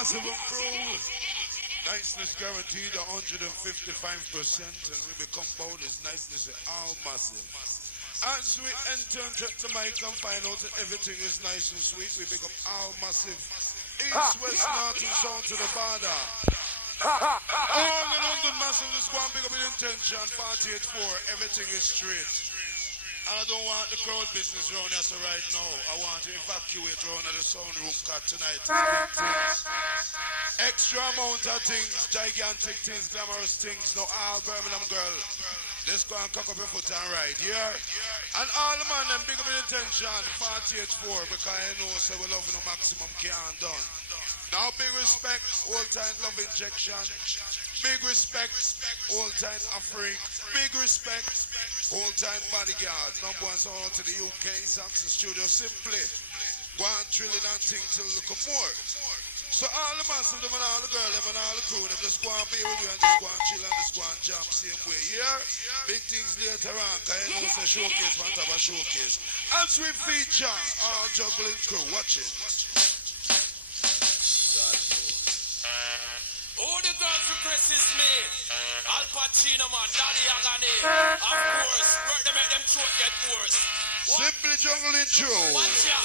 massive crew. Niceness guaranteed 155%, and we become bold as niceness is all massive. As we enter and check the mic and find out that everything is nice and sweet, we become all massive. East, west, north, and south to the border. All in London massive is going big up with intention. 48-4, everything is straight. I don't want the crowd business around here, so right now I want to evacuate around the sound room cut tonight. Extra amount of things, gigantic things, glamorous things. No, all Birmingham girl. Let's go and cock up your foot and ride, yeah? And all the man, them big up in attention, 48-4, because I know so we love the maximum can't done. Now big respect, old time love injection. Big respect, old time Afrique. Big respect, old time Bodyguard. Number one song to the UK, Saxon studio, simply. Go on trilling and think till look more. So all the massive, them and all the girls, them and all the crew, them just go and be with you and just go and chill and just go and jump same way, yeah? Big things later on, because you know it's a showcase, on top of a showcase. As we feature our juggling crew, watch it. All the girls request is me. Al Pacino, man, Daddy Agane. Of course, work to make them throat get worse. Simply juggling crew. Watch ya.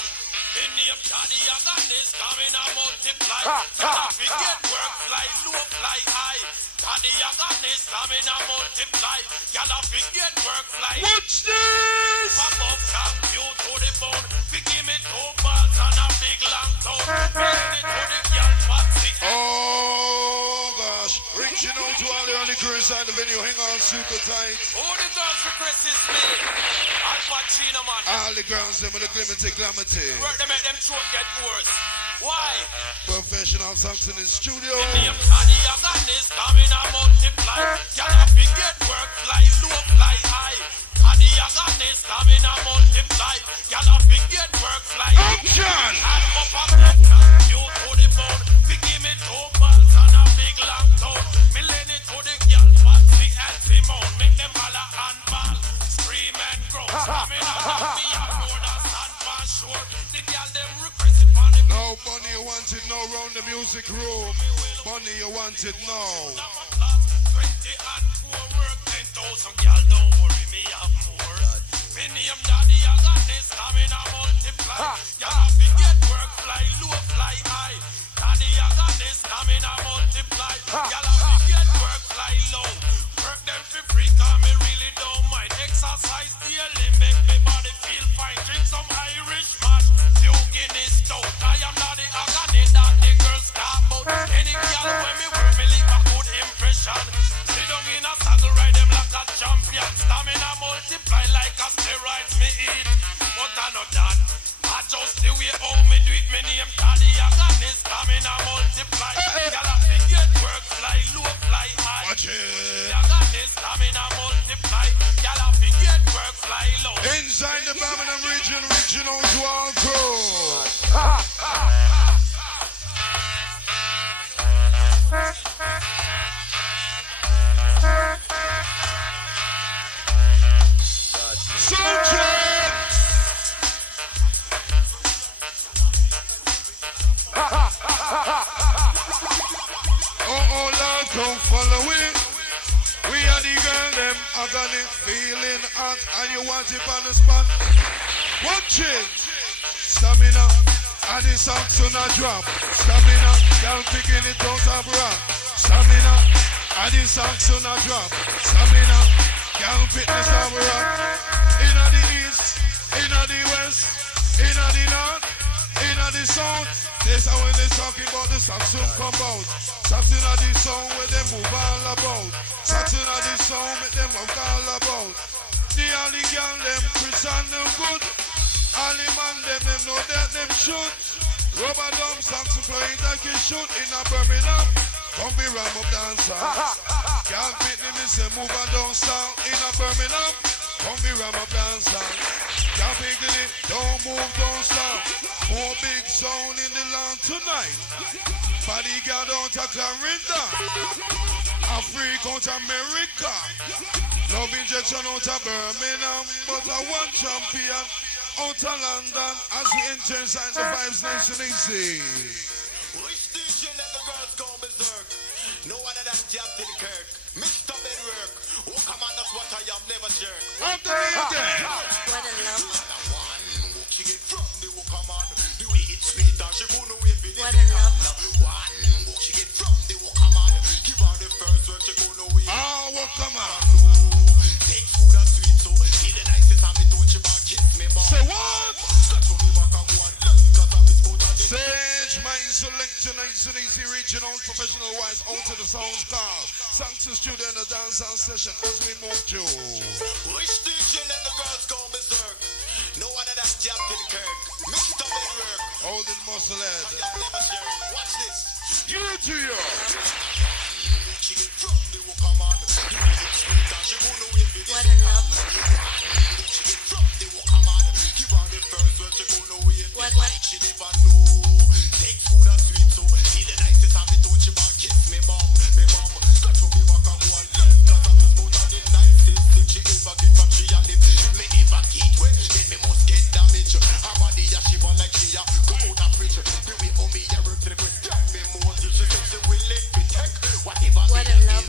In name Daddy Agane, stamina multiply. Gotta forget work fly, low fly high. Daddy Agane, stamina multiply. Gotta forget work fly. Watch this! Pop up, come you to the bone. Give me 2 balls and a big long tongue. Bend it to the girl, what's it? Oh gosh, reaching out to all the only crew inside the venue, hang on super tight. All the girls request is me. Al Pacino, man. All the girls, them with the glimity. Work to make them throat get worse. Why? Professional Saxon in studio. In name Daddy Agane, stamina multiply. Gotta forget work fly, low fly high. Daddy Agane, stamina multiply. Gotta forget work fly. Action! And up and you to the bone. Give me 2 balls and a big long tongue. Me lend it to the girl, Patsy and Simone. Make them holler and ball, scream and grow. Stamina got me up more than sand for sure. The girl them request it for the No, Bunny, you want it now round the music room. Bunny, you want it now. 20 and 4 work 10,000. Girl, don't worry, me have more. Me name Daddy Agane, stamina multiply. Y'all forget work fly, low fly high. Daddy Agane, stamina multiply. Y'all forget work fly low. Work them for free, cause me really don't mind. Exercise daily, make me body feel fine. Drink some Irish mash, few Guinness stout. I am Daddy Agane, that the girls talk about. Any girl when me work, me leave a good impression. Sit down in a saddle, ride them like a champion. Stamina multiply like a steroids me eat. But I know that, I just the way how me do it. Me name Daddy Agane, stamina multiply. Y'all have to get work fly, low fly high. Watch it. Agane, stamina multiply. Y'all have to get work fly low. Inside the Birmingham region, regional to all crew. Soldier! Oh, Lord, come follow it. We are the girl, them organic, feeling hot, and you want it on the spot. Watch it. Stamina, and the songs to not drop. Stamina, girl picking it out of rock. Stamina, and the songs to not drop. Stamina, girl picking it out of rock. Inna the east, inna the west, inna the north, inna the south. This how when they talking about the Saxon come out. Saxon are the song where they move all about. Saxon are the song make them move all about. The only girl them Christian them good. All the man them know that them shoot. Rubber dumb Saxon playing like you shoot in a Birmingham. Come be ram up dancer. Can't beat me say move and don't stop in a Birmingham. Come be ram up dancer. Can't pick it, don't move, don't stop. More big zone in the land tonight. Bodyguard out of Clarenda. Afrique out of America. Love injection out of Birmingham. But I want champion out of London as we enter inside the vibes nice and easy. easy reaching out professional wise out to the sound car. Saxon studio in the dance sound session as we move to. Wish DJ and the girls go berserk. No one of that's jabbed in the curb. Mr. Bedwork. Hold it muscle head. Watch this. You to you. She get drunk, they will come on. She gonna wait for What a love. She get drunk, they will come on. Give her the first word, she gonna wait. What? She never